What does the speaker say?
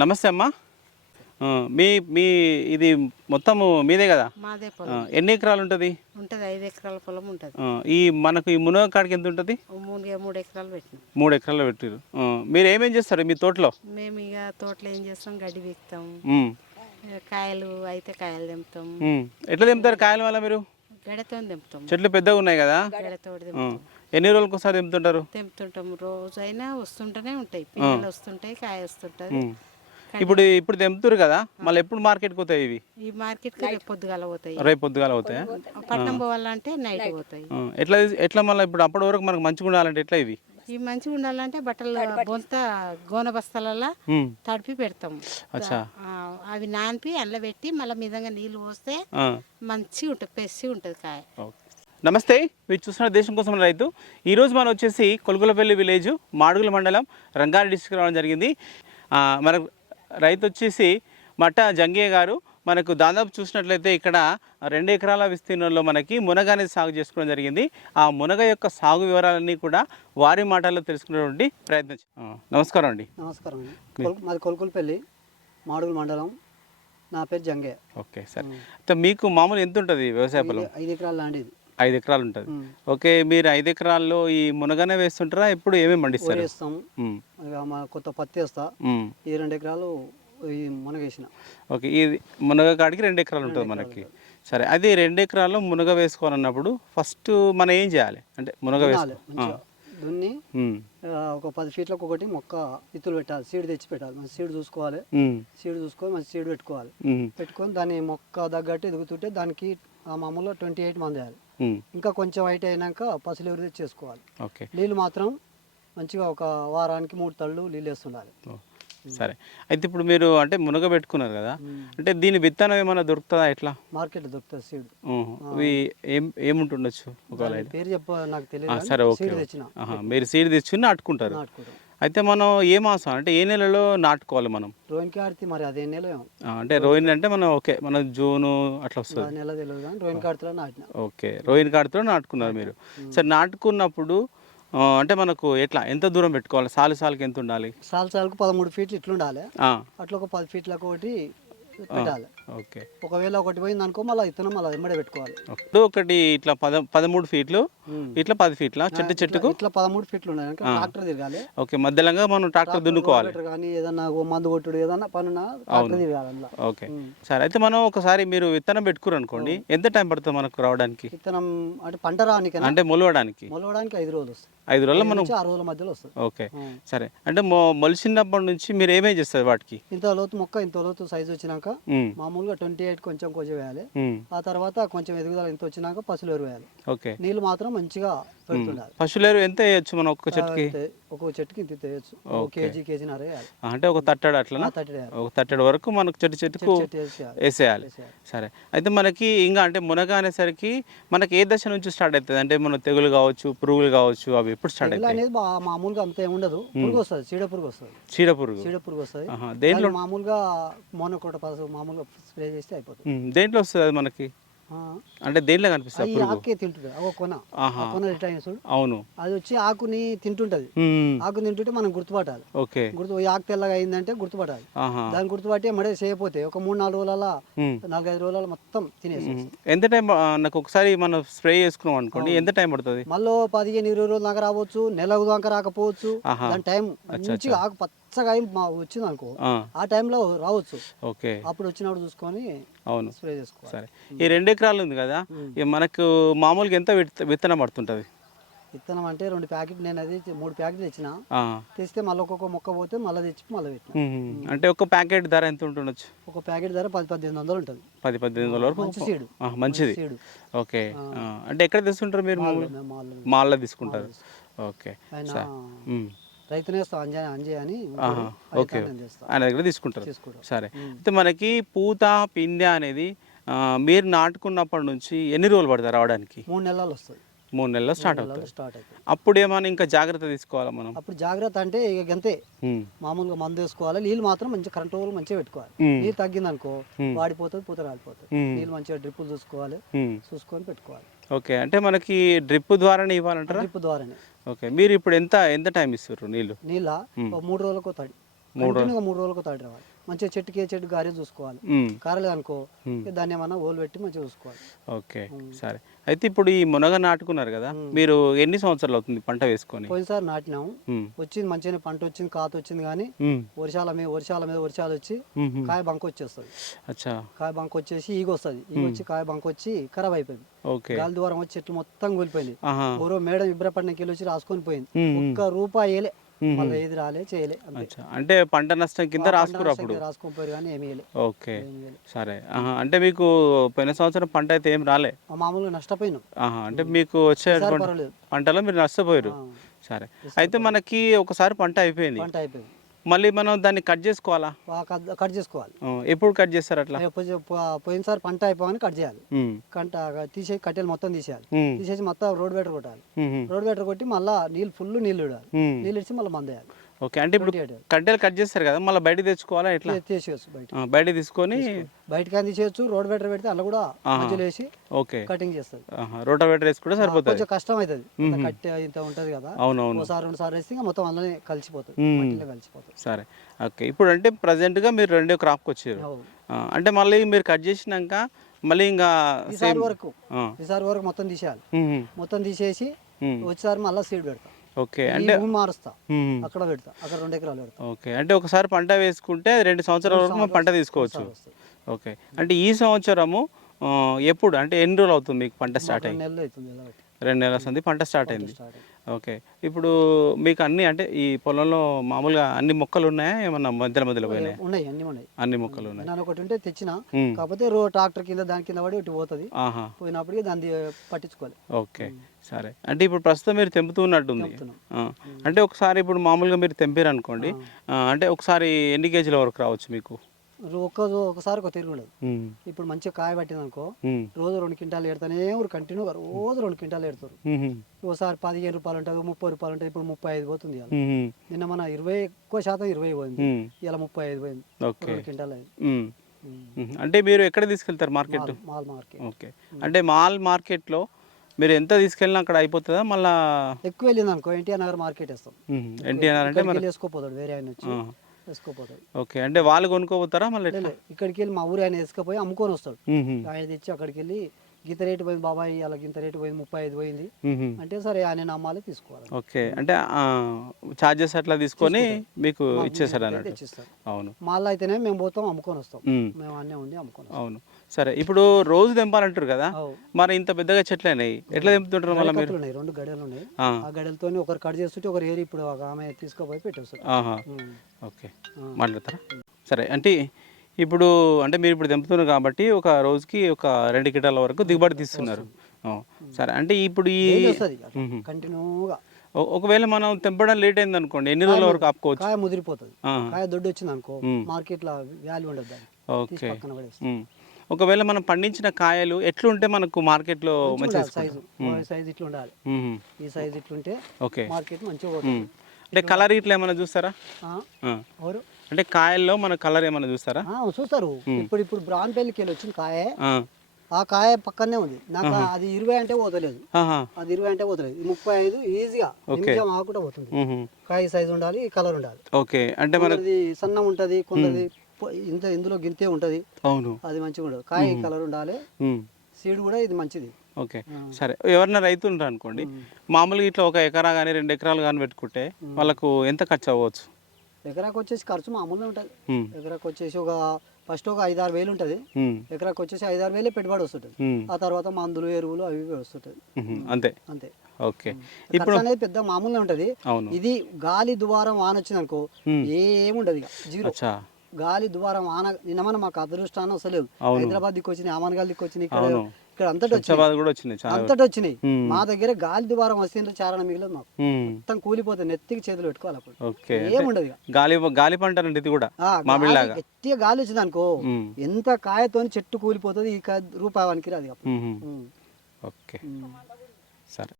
నమస్తే అమ్మా. మీ మీ ఇది మొత్తము మీదే కదా? మాదే పొలం ఎన్ని ఎకరాలు ఉంటుంది? ఉంటుంది 5 ఎకరాల పొలం ఉంటుంది. ఈ మనకు ఈ మునగ కాడికి ఎంత ఉంటుంది? 3 ఎకరాలు పెట్టినాం. 3 ఎకరాలు పెట్టారు. మీరు ఏమేం చేస్తారు మీ తోటలో? మేము ఇక తోటలో ఏం చేస్తాం, గడ్డి పీకుతాం, ఉమ్, కాయలు అయితే కాయలు తెంపుతాం. ఎట్లా తెంపుతారు కాయల వల్ల మీరు? గడ్డతో తెంపుతాం. చెట్లు పెద్దగా ఉన్నాయి కదా? గడ్డతోటి తెంపుతాం. ఎన్ని రోజులకు ఒకసారి తెంపుతుంటారు? తెంపుతుంటాం, రోజైనా వస్తుంటూనే ఉంటాయి, పిల్లలు వస్తుంటాయి, కాయ వస్తుంటుంది. ఇప్పుడు తెంపుతారు కదా, మళ్ళీ ఎప్పుడు మార్కెట్కి పోతాయి ఇవి? ఈ మార్కెట్కి రేపు పొద్దుగాల పోతాయి. రేపు పొద్దుగాల పోతాయా? పట్నం పోవాలంటే నైట్ పోతాయి. ఎట్లా ఎట్లా మళ్ళీ ఇప్పుడు అప్పటి వరకు మనకు మంచిగా ఉండాలంటే ఎట్లా ఇవి? ఇవి మంచిగా ఉండాలంటే బట్టలు బొంత గోనె బస్తాలలో తడిపి పెడతాం. అవి నానిపి అందులో పెట్టి మళ్ళీ మీదంగా నీళ్ళు పోస్తే మంచిగా ఉంటుంది, పెసి ఉంటుంది కాయ. నమస్తే, మీరు చూస్తున్న దేశం కోసం రైతు. ఈరోజు మనం వచ్చేసి కొలుగులపల్లి విలేజ్, మాడుగుల మండలం, రంగారెడ్డి డిస్ట్రిక్ట్ రావడం జరిగింది. మన రైతు వచ్చేసి మట్ట జంగయ్య గారు. మనకు దాదాపు చూసినట్లయితే ఇక్కడ 2 ఎకరాల విస్తీర్ణంలో మనకి మునగ అనేది సాగు చేసుకోవడం జరిగింది. ఆ మునగ యొక్క సాగు వివరాలన్నీ కూడా వారి మాటల్లో తెలుసుకునేటువంటి ప్రయత్నం. నమస్కారం అండి. నమస్కారం అండి. మాది కొలుకులపల్లి, మాడుగుల మండలం. నా పేరు జంగయ్య. Okay sir. అయితే మీకు మామూలు ఎంత ఉంటుంది వ్యవసాయ పొలం? 5 ఎకరాలు ల్యాండ్ ఇది. 5 ఎకరాలు ఉంటుంది. ఓకే, మీరు 5 ఎకరాల్లో ఈ మునగనే వేస్తుంటారా? ఇప్పుడు ఏమేమి పండిస్తారు? వేస్తాం, మా కొత్త పత్తి వేస్తా. ఈ 2 ఎకరాలు ఈ మునగ వేసిన. ఓకే, ఇది మునగ కాడికి 2 ఎకరాలు ఉంటుంది మనకి. సరే, అది 2 ఎకరాల్లో మునగ వేసుకోవాలన్నప్పుడు ఫస్ట్ మనం ఏం చేయాలి అంటే మునగ దున్ని ఒక 10 ఫీట్లకు ఒకటి మొక్క ఇత్తులు పెట్టాలి, సీడ్ తెచ్చి పెట్టాలి. మంచి సీడ్ చూసుకోవాలి, సీడ్ చూసుకొని మంచి సీడ్ పెట్టుకోవాలి. పెట్టుకొని దాన్ని మొక్క తగ్గట్టు ఎదుగుతుంటే దానికి మామూలుగా 28 మంది వేయాలి. ఇంకా కొంచెం హైట్ అయినాక పసులు ఎవరు తెచ్చి చేసుకోవాలి. నీళ్ళు మాత్రం మంచిగా ఒక వారానికి 3 తళ్ళు నీళ్ళు వేస్తుండాలి. సరే, అయితే ఇప్పుడు మీరు అంటే మునగ పెట్టుకున్నారు కదా, అంటే దీని విత్తనం ఏమైనా దొరుకుతుందా? ఎట్లా మార్కెట్ దొరుకుతుంది సీడ్? ఏముంటుండొచ్చు ఒకవేళ పేరు చెప్ప నాకు తెలియదు. సరే, ఓకే, మీరు సీడ్ తెచ్చుకుని నాటుకుంటారు. అయితే మనం ఏ మాసం అంటే ఏ నెలలో నాటుకోవాలి మనం? రోహిణి కార్తీ, మరి అదే నెల అంటే రోహిణి అంటే మనం ఓకే మన జూను అట్లా వస్తుంది. నెల తెలియదు కానీ రోహిణి కార్తీలో నాటిన. ఓకే, రోహిణి కార్తీలో నాటుకున్నారు మీరు. సరే, నాటుకున్నప్పుడు అంటే మనకు ఎట్లా ఎంత దూరం పెట్టుకోవాలి? సాలుకి ఎంత ఉండాలి? సాలుకు 13 ఫీట్లు ఇట్లుండాలి. అట్లా ఒక 10 ఫీట్లకు ఒకటి పెట్టాలి. ఓకే, ఒకవేళ ఒకటి పోయింది అనుకో మళ్ళీ ఇత్తనం మళ్ళీ వెంబడే పెట్టుకోవాలి. ఒకటి ఇట్లా 13 ఫీట్లు, ఇట్లా 10 ఫీట్ల చెట్టుకు ఇట్లా 13 ఫీట్లు ఉండాలి. ట్రాక్టర్ తిరగాలి. ఓకే, మధ్యలో మనం ట్రాక్టర్ దున్నుకోవాలి. కానీ ఏదన్నా మందు కొట్టుడు ఏదన్నా పనున ట్రాక్టర్ తిరగాలి. ఓకే, సరే. అయితే మనం ఒకసారి మీరు విత్తనం పెట్టుకురు అనుకోండి, ఎంత టైం పడుతుంది మనకు రావడానికి? విత్తనం అంటే పంట రానికి అంటే మొలవడానికి 5 రోజులు వస్తుంది. 5 రోజుల్లో మనం 6 రోజుల మధ్యలో వస్తుంది. ఓకే, సరే. అంటే మొలిచినప్పటి నుంచి మీరు ఏమేం చేస్తారు వాటికి? ఇంత లోతు మొక్క ఇంత లోతు సైజు వచ్చినాక మామూలుగా 28 కొంచెం వేయాలి. ఆ తర్వాత కొంచెం ఎదుగుదల ఇంత వచ్చినాక పసులు ఎరువు వేయాలి. ఓకే, నీళ్ళు మాత్రం మంచిగా పెడుతుండాలి. పశువుల ఎరువు ఎంత వేయచ్చు మనం ఒక్క చెట్టుకి? ఒక్కొక్క చెట్టుకి ఇంత వేయచ్చు. కేజీన్నర వేయాలి. అంటే ఒక తట్టడు అట్లా, ఒక తట్టడు వరకు మనకు చెట్టుకు వేసేయాలి. సరే, అయితే మనకి ఇంకా అంటే మునగ అనేసరికి మనకి ఏ దశ నుంచి స్టార్ట్ అవుతుంది? అంటే మన తెగులు కావచ్చు, పురుగులు కావచ్చు, అవి ఎప్పుడు స్టార్ట్ అవుతాయి? అనేది మామూలుగా అంత ఏముండదు. పురుగు వస్తుంది, చీడపురుగు వస్తుంది. చీడపురుగు వస్తుంది. దేంట్లో? మామూలుగా మోనోకోట మామూలుగా స్ప్రే చేస్తే అయిపోతుంది. దేంట్లో వస్తుంది అది మనకి? అంటే దేంట్లో కనిపిస్తుంది? ఆకే తింటుంది. అవును, అది వచ్చి ఆకుని తింటుంటది. ఆకు తింటుంటే మనం గుర్తుపట్టాలి. ఓకే, ఆకు తెల్లగా అయిందంటే గుర్తుపట్టాలి. దాన్ని గుర్తుపట్టి మడే చేయకపోతే ఒక 3-4 రోజుల 4-5 రోజుల మొత్తం తినేసి. ఎంత టైం? నాకు ఒకసారి మనం స్ప్రే చేసుకున్నాం అనుకోండి, ఎంత టైం పడుతుంది? మళ్ళీ 15-20 రోజుల దాకా రావచ్చు, నెల దాకా రాకపోవచ్చు. దాని టైం మంచిగా ఆకు పచ్చగా వచ్చింది అనుకో, ఆ టైంలో రావచ్చు. ఓకే, అప్పుడు వచ్చినప్పుడు చూసుకొని అవును స్ప్రే చేసుకోవాలి. సరే, ఈ 2 ఎకరాలు ఉంది కదా, మనకు మామూలుగా ఎంత విత్తనం పడుతుంటది? విత్తనం అంటే 2 ప్యాకెట్, నేను అది 3 ప్యాకెట్లు తెచ్చిన. తెస్తే మళ్ళీ ఒక్కొక్క మొక్క పోతే మళ్ళీ తెచ్చి మళ్ళీ పెట్టిన. అంటే ఒక ప్యాకెట్ ధర ఎంత ఉంటుండొచ్చు? ఒక ప్యాకెట్ ధర 10-1800 ఉంటుంది. 10-1800 వరకు మంచిది. ఓకే, అంటే ఎక్కడ తీసుకుంటారు మీరు? మాల్లో తీసుకుంటారు. ఓకే, రైతునే అంజయ్ అని ఓకే, ఆయన దగ్గర తీసుకుంటారు. సరే, అయితే మనకి పూత పిందె అనేది మీరు నాటుకున్నప్పటి నుంచి ఎన్ని రోజులు పడతారు రావడానికి? 3 నెలలు వస్తుంది. 3 నెలల్లో స్టార్ట్ అవుతుంది. అప్పుడు ఏమైనా ఇంకా జాగ్రత్త తీసుకోవాలా మనం? అప్పుడు జాగ్రత్త అంటే ఇక గంతే, మామూలుగా మందు వేసుకోవాలి. నీళ్ళు మాత్రం మంచి కరెంట్ రోజులు మంచిగా పెట్టుకోవాలి. నీళ్ళు తగ్గింది అనుకో వాడిపోతుంది, పూత రాలిపోతుంది. నీళ్ళు మంచిగా డ్రిప్పులు చూసుకొని పెట్టుకోవాలి. ఓకే, అంటే మనకి డ్రిప్ ద్వారానే ఇవ్వాలంటారా? డ్రిప్ ద్వారానే. ఓకే, మీరు ఇప్పుడు ఎంత టైం ఇస్తారు నీళ్ళు? 3 రోజులకు తడి. కంటిన్యూగా 3 రోజులకు తాటి రావాలి. మంచిగా చెట్టుకి చెట్టు గారే చూసుకోవాలి. కారలేదు అనుకో దాన్ని ఏమన్నా ఓలు పెట్టి మంచిగా చూసుకోవాలి. ఓకే సరే. అయితే ఇప్పుడు ఈ మునగ నాటుకున్నారు కదా, మీరు ఎన్ని సంవత్సరాలు అవుతుంది పంట వేసుకొని? పోయినసారి నాటినాము, వచ్చింది మంచిగానే పంట వచ్చింది, కాత వచ్చింది. కానీ వర్షాల మీద వర్షాలు వచ్చి కాయ బంక వచ్చేస్తుంది. అచ్చా. కాయ బంక వచ్చేసి ఈగ వస్తుంది, ఈగ వచ్చి కాయ బంక వచ్చి ఖరాబ్ అయిపోయింది. గాలి ద్వారం వచ్చి చెట్లు మొత్తం కూలిపోయింది. ఓరో మేడం ఇబ్రపట్నంకి వెళ్ళి వచ్చి రాసుకొని పోయింది. ఒక్క రూపాయి వేయలే, మళ్ళీ ఏది రాలే చేయలే. అంటే పంట నష్టం కింద రాసుకున్నారు అప్పుడు? రాసుకొని కానీ ఏమి వేయలే. ఓకే సరే. అంటే మీకు పోయిన సంవత్సరం పంట అయితే ఏం రాలే? మామూలుగా నష్టపోయినాం. అంటే మీకు వచ్చే పంటలో మీరు నష్టపోయారు. సరే. అయితే మనకి ఒకసారి పంట అయిపోయింది, మళ్ళీ మనం దాన్ని కట్ చేసుకోవాలా? కట్ చేసుకోవాలి. ఎప్పుడు కట్ చేస్తారు అట్లా? పోయినసారి పంట అయిపోగానే కట్ చేయాలి. తీసేసి కట్టెలు మొత్తం తీసేసి మొత్తం రోడ్ బెటర్ కొట్టాలి. రోడ్ బెటర్ కొట్టి మళ్ళీ ఫుల్ నీళ్ళు ఇడాలి. నీళ్ళు ఇచ్చి మళ్ళీ మందు వేయాలి. ఓకే. అంటే ఇప్పుడు కట్టెలు కట్ చేస్తారు కదా, మళ్ళీ బయట తెచ్చుకోవాలా ఎట్లా? తీసేయచ్చు, బయట తీసుకొని బయటకి తీసేయచ్చు. రోడ్ బెటర్ పెడితే అలా కూడా మధ్యలో వేసి ఓకే కటింగ్ చేస్తుంది. రోటావేటర్ వేసి కూడా సరిపోతుంది. కొంచెం కష్టం అవుతుంది, కట్టె ఇంత ఉంటది కదా. అవునవును. ఒకసారి 2 సార్లు వేస్తే మొత్తం అందులోనే కలిసిపోతుంది, మట్టిలో కలిసిపోతుంది. సరే. ఓకే. ఇప్పుడు అంటే ప్రజెంట్ గా మీరు 2 క్రాప్కి వచ్చారు. అంటే మళ్ళీ మీరు కట్ చేసినాక మళ్ళీ ఇంకా ఈసారి వరకు మొత్తం తీసేయాలి. మొత్తం తీసేసి వచ్చేసారి మళ్ళీ సీడ్ పెడతా. ఓకే. అంటే మారుస్తా, అక్కడ పెడతా, అక్కడ 2 ఎకరాలు పెడతా. ఓకే. అంటే ఒకసారి పంట వేసుకుంటే 2 సంవత్సరాల వరకు మనం పంట తీసుకోవచ్చు. ఓకే. అంటే ఈ సంవత్సరము ఎప్పుడు అంటే ఎన్ని రోజులు అవుతుంది మీకు పంట స్టార్ట్ అయ్యి? 2 నెలలు అవుతుంది. 2 నెలల సంది పంట స్టార్ట్ అయింది. ఓకే. ఇప్పుడు మీకు అన్ని అంటే ఈ పొలంలో మామూలుగా అన్ని మొక్కలు ఉన్నాయా, ఏమన్నా మధ్యలో పోయినాయి? ఉన్నాయి, అన్ని ఉన్నాయి, అన్ని మొక్కలు ఉన్నాయి. నేను ఒకటి ఉంటే తెచ్చిన, కాకపోతే ట్రాక్టర్ కింద దాని కింద పడి ఒకటి పోతుంది, పోయినప్పటికీ దాన్ని పట్టించుకోవాలి. ఓకే సరే. అంటే ఇప్పుడు ప్రస్తుతం మీరు తెంపుతున్నట్టుంది. అంటే ఒకసారి ఇప్పుడు మామూలుగా మీరు తెంపారు అనుకోండి, అంటే ఒకసారి ఎన్ని కేజీల వరకు రావచ్చు మీకు? ఒకసారి ఒక తిరిగి ఉండదు. ఇప్పుడు మంచిగా కాయ పట్టింది అనుకో, రోజు 2 క్వింటాలు ఏడతానే కంటిన్యూగా రోజు 2 క్వింటాలు ఏడతారు. ఒకసారి 15 రూపాయలు ఉంటుంది, 30 రూపాయలు ఉంటుంది. ఇప్పుడు 35 పోతుంది. నిన్న మన 20% పోయింది, ఇలా 35 పోయింది. 2 క్వింటాలు అయింది. అంటే మీరు ఎక్కడ తీసుకెళ్తారు? మార్కెట్? Mall market. ఓకే. అంటే మాల్ మార్కెట్లో మీరు ఎంత తీసుకెళ్ళినా అక్కడ అయిపోతుందా? మళ్ళీ ఎక్కువ వెళ్ళింది అనుకో ఎన్టీఆర్ నగర్ మార్కెట్ వేస్తాం. ఎన్టీఆర్ అంటే వేసుకోపోతాడు, వేరే ఆయన వచ్చి వేసుకోపోతాడు. ఓకే. అంటే వాళ్ళు కొనుక్కోపోతారా మళ్ళీ? ఇక్కడికి వెళ్ళి మా ఊరు ఆయన వేసుకపోయి అమ్ముకొని వస్తాడు. ఆయన తెచ్చి అక్కడికి వెళ్ళి గీత రేటు పోయింది బాబాయ్, అలా గింత రేటు పోయింది, 35 పోయింది అంటే సరే ఆయన నమ్మాలి, తీసుకోవాలి. ఓకే. అంటే చార్జెస్ అట్లా తీసుకొని మీకు ఇచ్చేసాడు అన్నట్టు. అవును. మళ్ళీ అయితేనే మేము పోతాం, అమ్ముకొని వస్తాం. మేము అన్నీ ఉండి అమ్ముకొని. అవును. సరే. ఇప్పుడు రోజు తెంపాలంటారు కదా, మరి ఇంత పెద్దగా చెట్లు అయినాయి, ఎట్లా తెంపుతుంటారు? మళ్ళీ మీరు 2 గడెలు ఉన్నాయి, ఆ గడెలతో ఒకరు కట్ చేస్తుంటే ఒకరు ఏరి ఇప్పుడు ఆమె తీసుకుపోయి పెట్టేస్తారు. ఓకే. మాట్లాడతారా? సరే. అంటే ఇప్పుడు అంటే మీరు ఇప్పుడు తెంపుతున్నారు కాబట్టి ఒక రోజుకి ఒక 2 క్వింటాల వరకు దిగుబడి తీస్తున్నారు. సరే. అంటే ఇప్పుడు ఈ కంటిన్యూగా ఒకవేళ మనం తెంపడం లేట్ అయింది అనుకోండి, ఎన్ని రోజుల వరకు ఆపుకోవచ్చు? కాయ ముదిరిపోతుంది. కాయ దొడ్డు వచ్చింది అనుకో, మార్కెట్లో వాల్యూ ఉండదు. ఓకే. ఒకవేళ మనం పండించిన కాయలు ఎట్లుంటే మనకు మార్కెట్లో మంచి సైజు ఇట్లా ఉండాలి, ఈ సైజు ఇట్లుంటే ఓకే మార్కెట్ మంచిగా పోతుంది. అంటే కలర్ ఇట్లా ఏమైనా చూస్తారా? అంటే కాయల్లో మన కలర్ ఏమైనా చూస్తారా? చూస్తారు. ఇప్పుడు బ్రాన్పల్లికి వెళ్ళి వచ్చిన కాయ, ఆ కాయ పక్కనే ఉంది నాకు. అది 20 అంటే పోతలేదు, అది 20 అంటే పోతలేదు. 35 ఈజీగా ఆకుండా పోతుంది. కాయ సైజు ఉండాలి, కలర్ ఉండాలి. ఓకే. అంటే మనది సన్నం ఉంటది, కొందరిది ఇందులో గింతే ఉంటది. అవును. అది మంచిగా ఉండదు. కాయ కలర్ ఉండాలి, సీడ్ కూడా ఇది మంచిది. ఓకే. సరే. ఎవరైనా రైతులు ఉంటారు అనుకోండి, మామూలుగా ఇట్లా 1 ఎకరా కానీ 2 ఎకరాలు కానీ పెట్టుకుంటే వాళ్ళకు ఎంత ఖర్చు అవ్వచ్చు? ఎకరాకు వచ్చేసి ఖర్చు మామూలుగా ఉంటుంది. ఎకరాకు వచ్చేసి ఫస్ట్ ఒక 5-6 వేలు ఉంటుంది. ఎకరాకు వచ్చేసి 5-6 వేలే పెట్టుబడి వస్తుంటుంది. ఆ తర్వాత మందులు, ఎరువులు అవి వస్తుంటది. అంతే. ఓకే. ఇప్పుడు అనేది పెద్ద మామూలుగా ఉంటది. ఇది గాలి దువారం వాన వచ్చింది అనుకో ఏముండదు, ఇక జీరో. గాలి దువారం వాన నిన్న మాకు అదృష్టాన్ని అసలు హైదరాబాద్ దిక్కు వచ్చినాయి, అమన్గాల్ దిక్కు వచ్చినాయి, ఇక్కడ అంతటి వచ్చినాయి. మా దగ్గర గాలి దువారం వస్తే చారణ మిగిలేదు మాకు, మొత్తం కూలిపోతుంది. నెత్తికి చేతులు పెట్టుకోవాలి, అప్పుడు ఏముండదు. గాలి పంట గట్టిగా గాలి వచ్చింది అనుకో ఎంత కాయతో చెట్టు కూలిపోతుంది, ఈ రూపాయి రాదు. ఓకే.